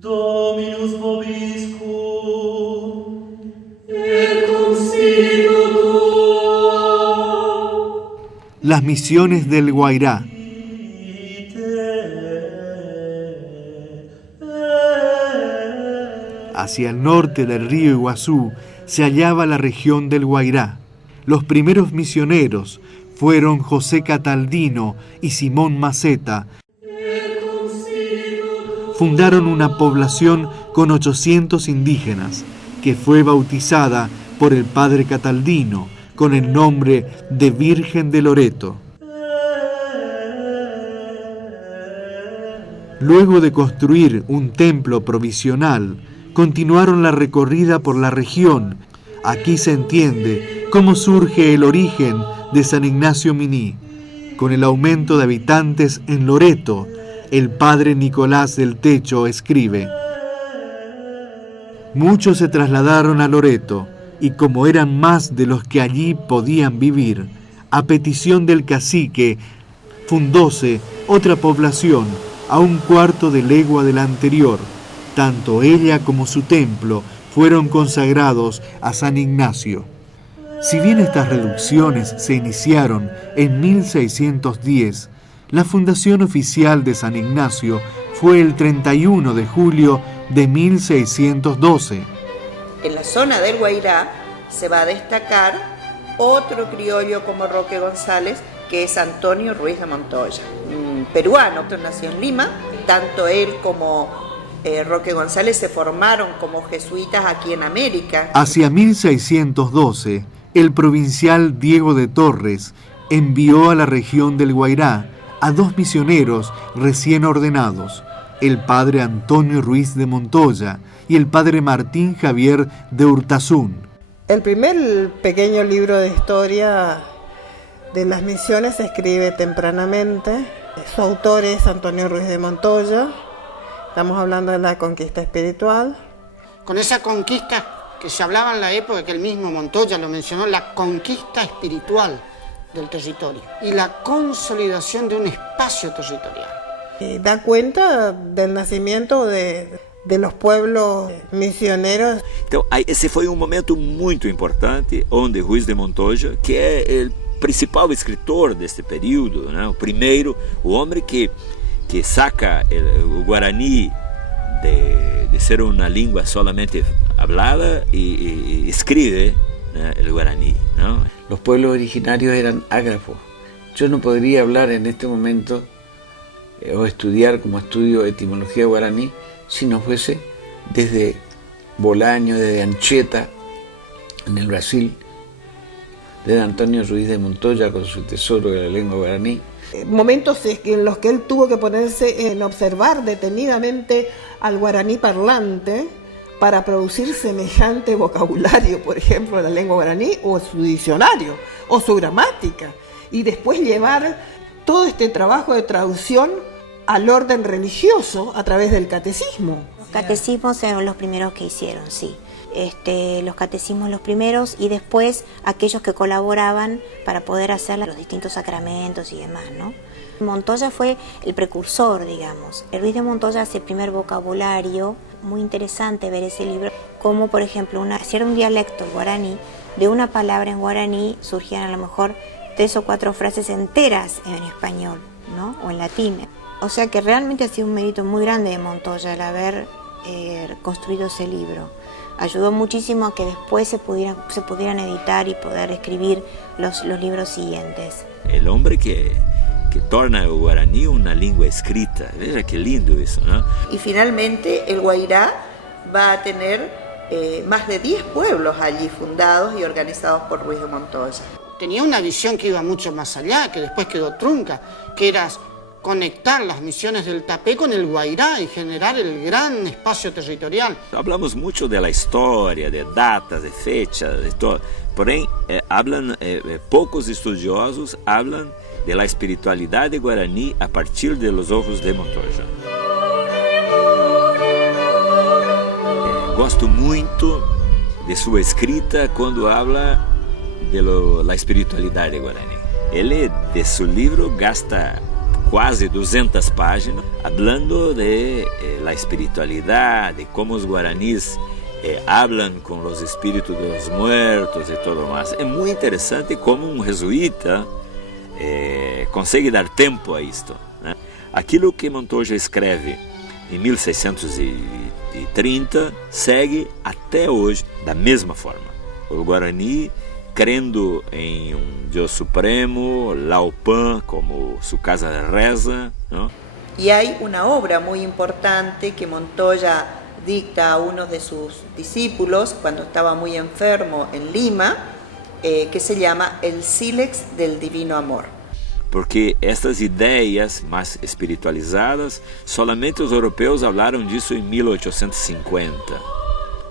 Dominus vobiscum, et cum spiritu tuo. Las misiones del Guairá. Hacia el norte del río Iguazú se hallaba la región del Guairá. Los primeros misioneros fueron José Cataldino y Simón Maceta. Fundaron una población con 800 indígenas, que fue bautizada por el padre Cataldino con el nombre de Virgen de Loreto. Luego de construir un templo provisional, continuaron la recorrida por la región. Aquí se entiende cómo surge el origen de San Ignacio Miní. Con el aumento de habitantes en Loreto, el padre Nicolás del Techo escribe: muchos se trasladaron a Loreto, y como eran más de los que allí podían vivir, a petición del cacique, fundóse otra población a 1/4 de legua de la anterior. Tanto ella como su templo fueron consagrados a San Ignacio. Si bien estas reducciones se iniciaron en 1610, la fundación oficial de San Ignacio fue el 31 de julio de 1612. En la zona del Guairá se va a destacar otro criollo como Roque González, que es Antonio Ruiz de Montoya, peruano, nació en Lima. Tanto él como Roque González se formaron como jesuitas aquí en América. Hacia 1612, el provincial Diego de Torres envió a la región del Guairá a 2 misioneros recién ordenados, el padre Antonio Ruiz de Montoya y el padre Martín Javier de Urtazún. El primer pequeño libro de historia de las misiones se escribe tempranamente. Su autor es Antonio Ruiz de Montoya. Estamos hablando de la conquista espiritual. Con esa conquista que se hablaba en la época, que el mismo Montoya lo mencionó, la conquista espiritual del territorio y la consolidación de un espacio territorial. Da cuenta del nacimiento de los pueblos misioneros. Então, esse foi momento muito importante, onde Ruiz de Montoya, que é o principal escritor deste período, né? O primeiro, o homem que saca o Guarani de ser uma língua solamente hablada y escribe, ¿no?, el guaraní, ¿no? Los pueblos originarios eran ágrafos. Yo no podría hablar en este momento o estudiar como estudio etimología guaraní si no fuese desde Bolaño, desde Anchieta, en el Brasil, desde Antonio Ruiz de Montoya con su tesoro de la lengua guaraní. Momentos en los que él tuvo que ponerse en observar detenidamente al guaraní parlante para producir semejante vocabulario, por ejemplo, de la lengua guaraní, o su diccionario, o su gramática, y después llevar todo este trabajo de traducción al orden religioso a través del catecismo. Los catecismos eran los primeros que hicieron, sí. Los catecismos los primeros, y después aquellos que colaboraban para poder hacer los distintos sacramentos y demás, ¿no? Montoya fue el precursor, digamos. Ruiz de Montoya hace el primer vocabulario. Muy interesante ver ese libro, como por ejemplo, si era un dialecto guaraní, de una palabra en guaraní surgían a lo mejor 3 o 4 frases enteras en español, ¿no?, o en latín. O sea que realmente ha sido un mérito muy grande de Montoya el haber construido ese libro. Ayudó muchísimo a que después se pudieran editar y poder escribir los libros siguientes. El hombre que torna el guaraní una lengua escrita. Veja qué lindo eso, ¿no? Y finalmente el Guairá va a tener más de 10 pueblos allí fundados y organizados por Ruiz de Montoya. Tenía una visión que iba mucho más allá, que después quedó trunca, que era conectar las misiones del Tapé con el Guairá y generar el gran espacio territorial. Hablamos mucho de la historia, de datas, de fechas, de todo. Porém, pocos estudiosos hablan de la espiritualidad de guaraní a partir de los ojos de Montoya. Gosto muito de sua escrita quando habla de la espiritualidad de guaraní. Ele, de su libro, gasta quase 200 páginas, hablando de la espiritualidad, de cómo los guaraníes hablan con los espíritus de los muertos y todo más. Es muy interesante cómo un jesuita consegue dar tempo a isto, né? Aquilo que Montoya escreve em 1630 segue até hoje da mesma forma. O Guarani, crendo em Dios supremo, Laopan como su casa de reza, ¿no? Y hay una obra muy importante que Montoya dicta a uno de sus discípulos cuando estaba muy enfermo en Lima, que se llama El Sílex del Divino Amor. Porque estas ideias mais espiritualizadas, solamente os europeus falaram disso em 1850.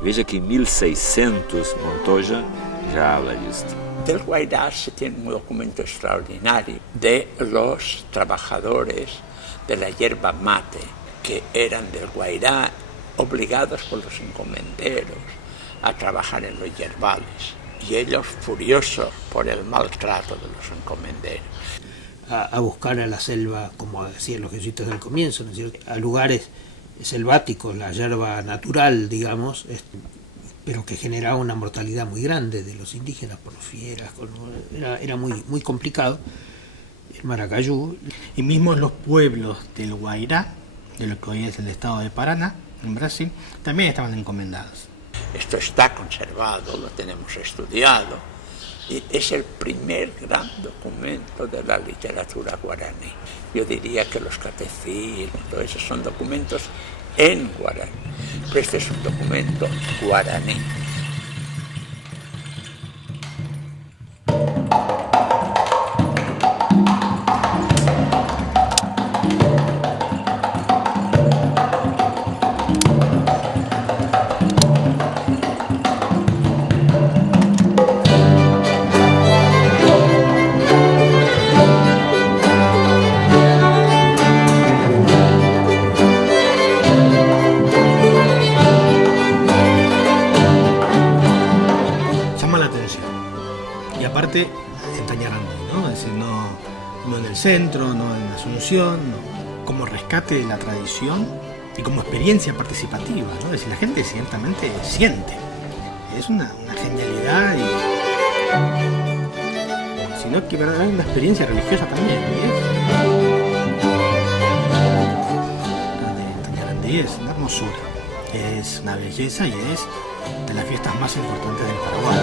Veja que em 1600 Montoya já habla disso. Del Guairá se tiene un documento extraordinario de los trabajadores de la hierba mate, que eran del Guairá obligados por los encomenderos a trabajar en los yerbales, y ellos furiosos por el maltrato de los encomenderos. A buscar a la selva, como decían los jesuitas del comienzo, ¿no es cierto?, a lugares selváticos, la hierba natural, digamos, pero que generaba una mortalidad muy grande de los indígenas por fieras, era muy complicado. El Maracayú. Y mismo los pueblos del Guairá, de lo que hoy es el estado de Paraná, en Brasil, también estaban encomendados. Esto está conservado, lo tenemos estudiado, y es el primer gran documento de la literatura guaraní. Yo diría que los catecismos, todo eso son documentos en guaraní, pero este es un documento guaraní. En Tañarandí, ¿no? Es decir, no en el centro, no en Asunción, no, como rescate de la tradición y como experiencia participativa, ¿no? Es decir, la gente ciertamente siente. Es una genialidad, sino que verdaderamente una experiencia religiosa también. La de Tañarandí es una hermosura, es una belleza y es de las fiestas más importantes del Paraguay.